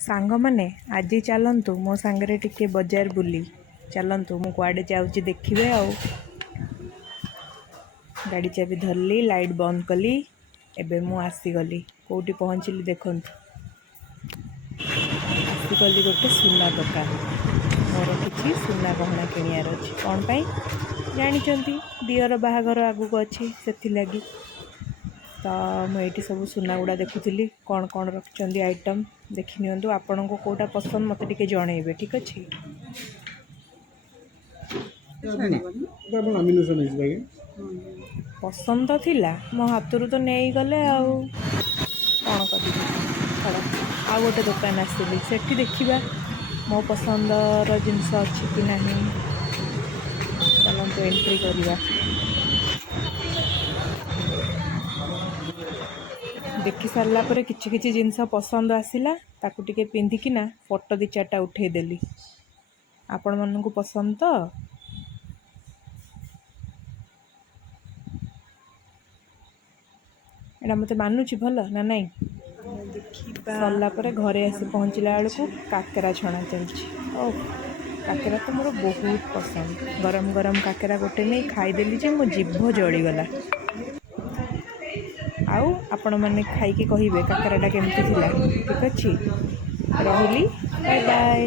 सांग माने आज चलतु मो सांगरे टिके बजार बुली चलतु मु कुआडे जाऊँगी देखिए आउ गाड़ी चाबी धरली लाइट बंद कली एबे मु आसीगली कौटी पहुँचली देखु आसीगली गोटे सुना दुकान मोर किसी सुना गहना किणियार अच्छी कौन पाई जानी दियर बाहाघर आगू अच्छी से लगी तो मुझे सब सुना गुड़ा देखुली कौन कौन रखिंट आइटम देखी नियंतु आपण को कोटा पसंद मत टिके जनइबे ठीक अच्छे पसंद तो थिला मो हाथ तो नहीं गले कौन कर आ गोटे दुकान आसली से देखा मो पसंदर जिनस अच्छी कि नहीं चलते एंट्री करवा देखि सारा पर किछि किछि जिनस पसंद आसिला ताकू टिके पिंधिकिना फोटो दी चार्टा उठेदेली आपण मानू पसंद तो एटा मत मानुची भल ना नहीं सरला पर घरे आसी पहुँचला बेलू काकेरा छणा चलती ओ काकेरा तो मोर बहुत पसंद गरम गरम काकेरा गोटे नहीं खाईदेली जे मो जीभ जलीगला आउ आपण मैंने खाई कहे काकराटा केमती थिला ठीक अच्छे रही बाय बाय।